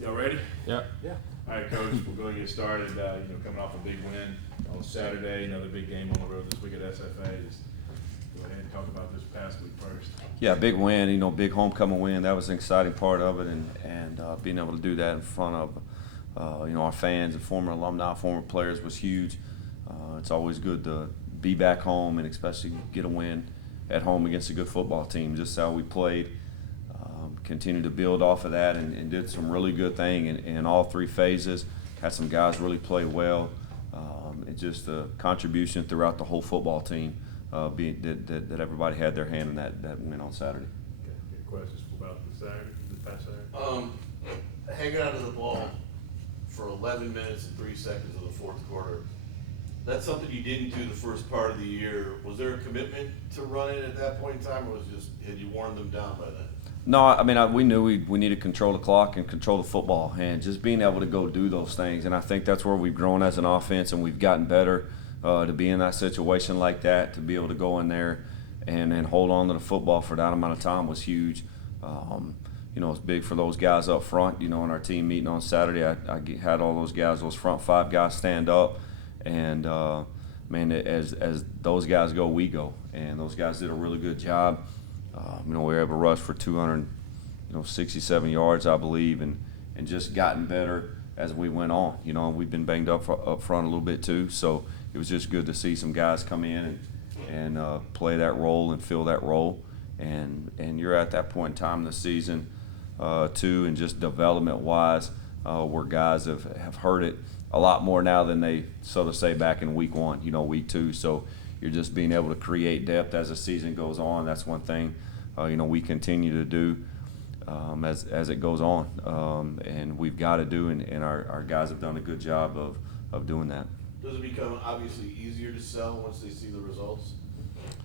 Y'all ready? Yeah. All right, Coach, we're going to get started. Coming off a big win on Saturday, another big game on the road this week at SFA. Just go ahead and talk about this past week first. Yeah, big win. Big homecoming win. That was an exciting part of it, and being able to do that in front of our fans and former alumni, former players was huge. It's always good to be back home and especially get a win at home against a good football team. Just how we played. Continued to build off of that and did some really good thing in all three phases. Had some guys really play well. It's just a contribution throughout the whole football team that everybody had their hand in that win on Saturday. Okay. Any questions about this past Saturday? Hanging out of the ball for 11 minutes and 3 seconds of the fourth quarter. That's something you didn't do the first part of the year. Was there a commitment to run it at that point in time, or had you worn them down by then? No, we knew we needed to control the clock and control the football, and just being able to go do those things. And I think that's where we've grown as an offense, and we've gotten better to be in that situation like that, to be able to go in there and hold on to the football for that amount of time was huge. It's big for those guys up front. In our team meeting on Saturday, I had all those guys, those front five guys, stand up, and as those guys go, we go, and those guys did a really good job. We were able to rush for 267 yards, I believe, and just gotten better as we went on. We've been banged up front a little bit too, so it was just good to see some guys come in and play that role and fill that role. And you're at that point in time in the season too, and just development-wise, where guys have heard it a lot more now than they, so to say, back in week one, week two. So you're just being able to create depth as the season goes on. That's one thing, we continue to do as it goes on, and we've got to do, and our guys have done a good job of doing that. Does it become obviously easier to sell once they see the results?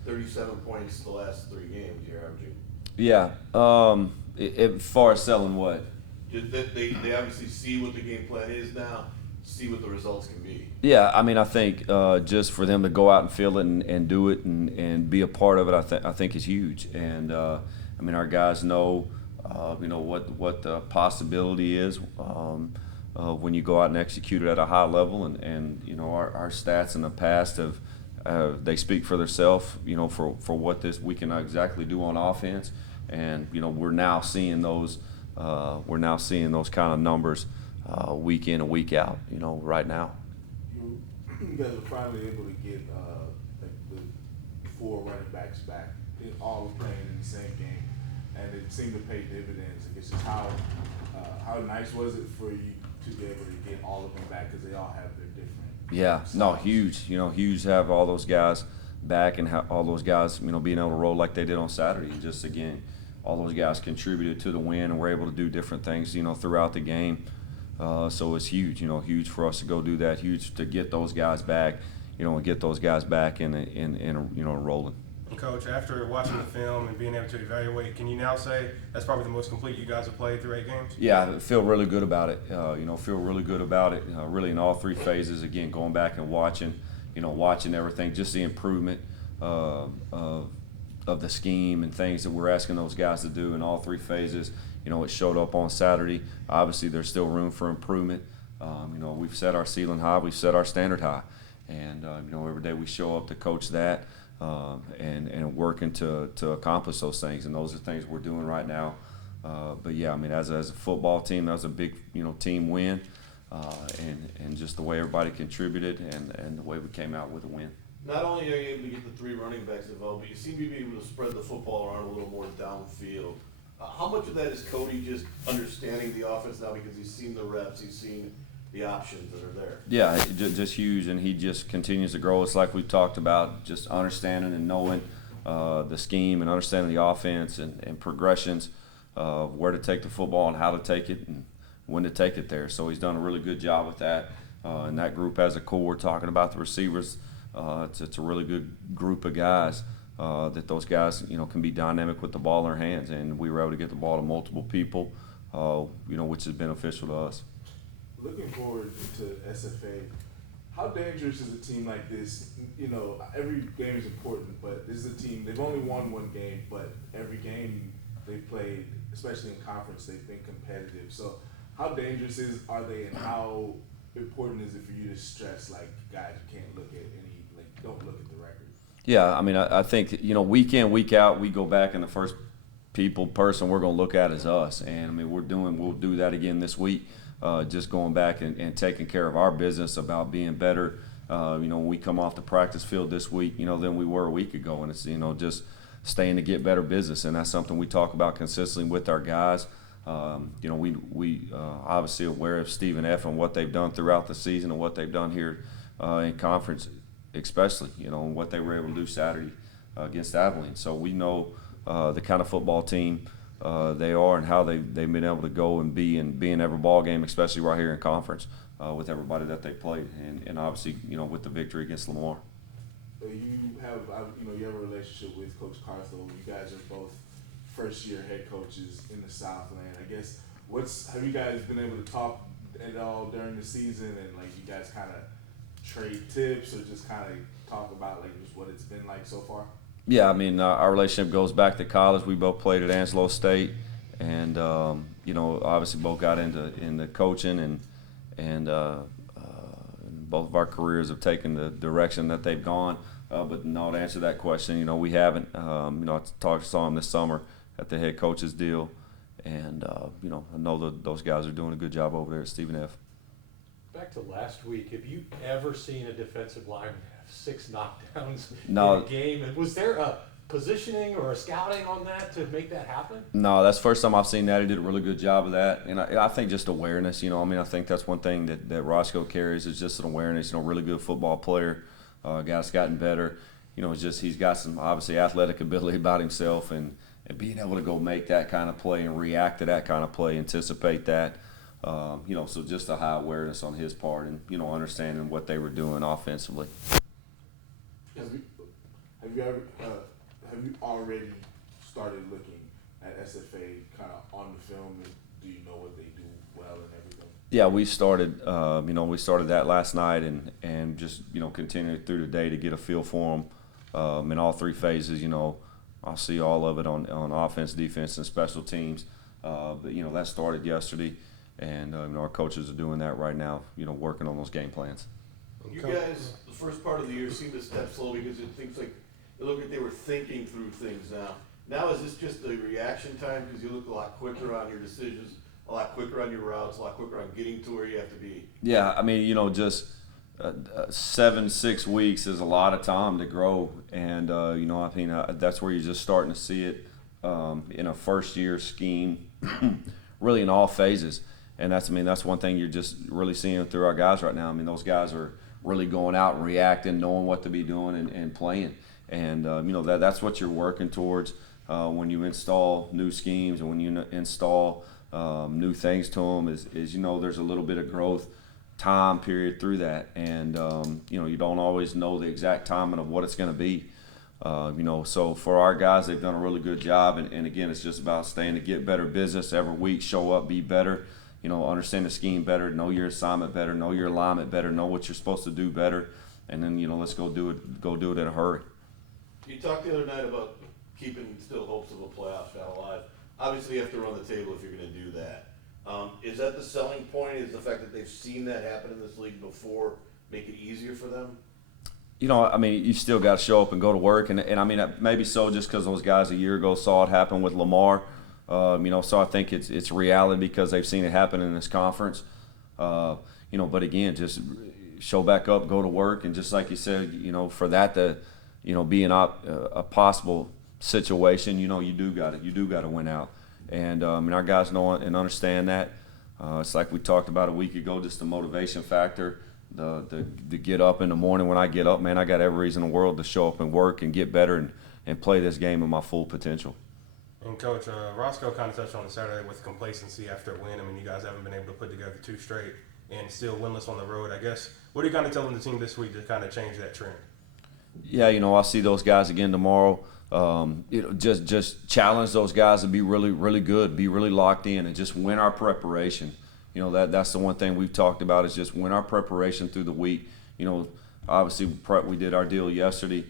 37 points the last 3 games you're averaging. Yeah. As far as selling what? They obviously see what the game plan is now, see what the results can be. Yeah, I think just for them to go out and feel it and do it and be a part of it, I think is huge. And our guys know, what the possibility is when you go out and execute it at a high level. And our stats in the past they speak for themselves. For what we can exactly do on offense. And we're now seeing those. We're now seeing those kind of numbers week in and week out. Right now. You guys were finally able to get the 4 running backs back. They all were playing in the same game, and it seemed to pay dividends. I guess just how nice was it for you to be able to get all of them back, because they all have their different. Yeah, no, huge. Huge to have all those guys back and have all those guys, being able to roll like they did on Saturday. And just again, all those guys contributed to the win, and we're able to do different things, throughout the game. So it's huge, huge for us to go do that. Huge to get those guys back, and get those guys back and rolling. Coach, after watching the film and being able to evaluate, can you now say that's probably the most complete you guys have played through 8 games? Yeah, I feel really good about it. Feel really good about it. Really in all 3 phases. Again, going back and watching everything, just the improvement of the scheme and things that we're asking those guys to do in all 3 phases. It showed up on Saturday. Obviously, there's still room for improvement. We've set our ceiling high, we've set our standard high, and every day we show up to coach that and working to accomplish those things. And those are things we're doing right now. But yeah, as a football team, that was a big team win, and just the way everybody contributed and the way we came out with a win. Not only are you able to get the 3 running backs involved, but you seem to be able to spread the football around a little more downfield. How much of that is Cody just understanding the offense now, because he's seen the reps, he's seen the options that are there? Yeah, just huge, and he just continues to grow. It's like we've talked about, just understanding and knowing the scheme and understanding the offense and progressions of where to take the football and how to take it and when to take it there. So he's done a really good job with that. And that group as a core, talking about the receivers, it's a really good group of guys. That those guys, can be dynamic with the ball in their hands, and we were able to get the ball to multiple people, which is beneficial to us. Looking forward to SFA, how dangerous is a team like this? Every game is important, but this is a team, they've only won 1 game, but every game they played, especially in conference, they've been competitive. So how dangerous are they, and how important is it for you to stress, like, guys, you can't look at any, like, don't look at the record? Yeah, I mean, I think, you know, week in, week out, we go back and the first person we're going to look at is us. And, I mean, we'll do that again this week, just going back and taking care of our business about being better. You know, when we come off the practice field this week, you know, than we were a week ago. And it's, you know, just staying to get better business. And that's something we talk about consistently with our guys. You know, we obviously aware of Stephen F. and what they've done throughout the season and what they've done here in conference, especially, you know, and what they were able to do Saturday against Abilene. So we know the kind of football team they are and how they've been able to go and be in every ball game, especially right here in conference with everybody that they played, and obviously, you know, with the victory against Lamar. You have a relationship with Coach Carthel. You guys are both first-year head coaches in the Southland. I guess have you guys been able to talk at all during the season, and like you guys kind of trade tips or just kind of talk about like just what it's been like so far? Yeah, I mean, our relationship goes back to college. We both played at Angelo State, and you know, obviously both got into coaching, and both of our careers have taken the direction that they've gone. But no, to answer that question, you know, we haven't. You know, I saw him this summer at the head coach's deal, and you know, I know those guys are doing a good job over there at Stephen F. Back to last week, have you ever seen a defensive lineman have 6 knockdowns No. in a game? And was there a positioning or a scouting on that to make that happen? No, that's the first time I've seen that. He did a really good job of that. And I think just awareness, you know, I mean, I think that's one thing that Roscoe carries is just an awareness, you know, really good football player, guy's gotten better. You know, it's just he's got some obviously athletic ability about himself and being able to go make that kind of play and react to that kind of play, anticipate that. You know, so just a high awareness on his part and, you know, understanding what they were doing offensively. Have you already started looking at SFA kind of on the film, and do you know what they do well and everything? Yeah, we started. You know, we started that last night and just, you know, continued through the day to get a feel for them in all 3 phases. You know, I'll see all of it on offense, defense, and special teams. But you know, that started yesterday, and you know, our coaches are doing that right now. You know, working on those game plans. You guys, the first part of the year seemed to step slow because it seems like it looked like they were thinking through things now. Now is this just the reaction time because you look a lot quicker on your decisions, a lot quicker on your routes, a lot quicker on getting to where you have to be? Yeah, I mean, you know, just 6 weeks is a lot of time to grow, and you know, I mean, that's where you're just starting to see it in a first-year scheme, really in all phases. And that's one thing you're just really seeing through our guys right now. I mean, those guys are really going out and reacting, knowing what to be doing, and playing. And you know, that's what you're working towards when you install new schemes and when you install new things to them. Is you know, there's a little bit of growth time period through that, and you know, you don't always know the exact timing of what it's going to be. You know, so for our guys, they've done a really good job. And again, it's just about staying to get better business every week, show up, be better. You know, understand the scheme better, know your assignment better, know your alignment better, know what you're supposed to do better, and then, you know, let's go do it in a hurry. You talked the other night about keeping still hopes of a playoff shot alive. Obviously, you have to run the table if you're going to do that. Is that the selling point? Is the fact that they've seen that happen in this league before make it easier for them? You know, I mean, you still got to show up and go to work, and I mean, maybe so just because those guys a year ago saw it happen with Lamar. You know, so I think it's reality because they've seen it happen in this conference. You know, but again, just show back up, go to work, and just like you said, you know, for that to, you know, be a possible situation, you know, you do got to win out, and our guys know and understand that. It's like we talked about a week ago, just the motivation factor, the get up in the morning. When I get up, man, I got every reason in the world to show up and work and get better and play this game at my full potential. And Coach, Roscoe kind of touched on it Saturday with complacency after a win. I mean, you guys haven't been able to put together 2 straight and still winless on the road. I guess, what are you kind of telling the team this week to kind of change that trend? Yeah, you know, I'll see those guys again tomorrow. You know, just challenge those guys to be really, really good, be really locked in, and just win our preparation. You know, that's the one thing we've talked about is just win our preparation through the week. You know, obviously we did our deal yesterday,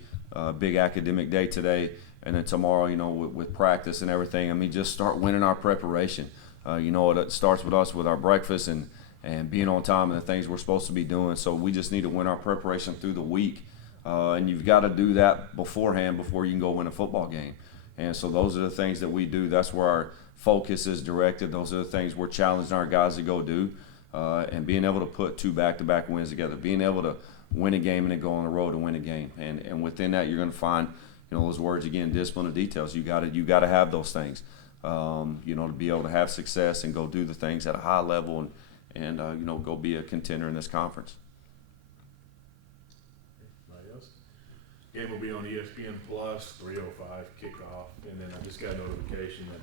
big academic day today. And then tomorrow, you know, with practice and everything, I mean, just start winning our preparation. It starts with us with our breakfast and being on time and the things we're supposed to be doing. So we just need to win our preparation through the week. And you've got to do that beforehand before you can go win a football game. And so those are the things that we do. That's where our focus is directed. Those are the things we're challenging our guys to go do. And being able to put 2 back-to-back wins together, being able to win a game and then go on the road to win a game. And within that, you're going to find, those words again, discipline and details. You got to have those things, to be able to have success and go do the things at a high level and go be a contender in this conference. Anybody else? Game will be on ESPN Plus, 3:05 kickoff, and then I just got a notification that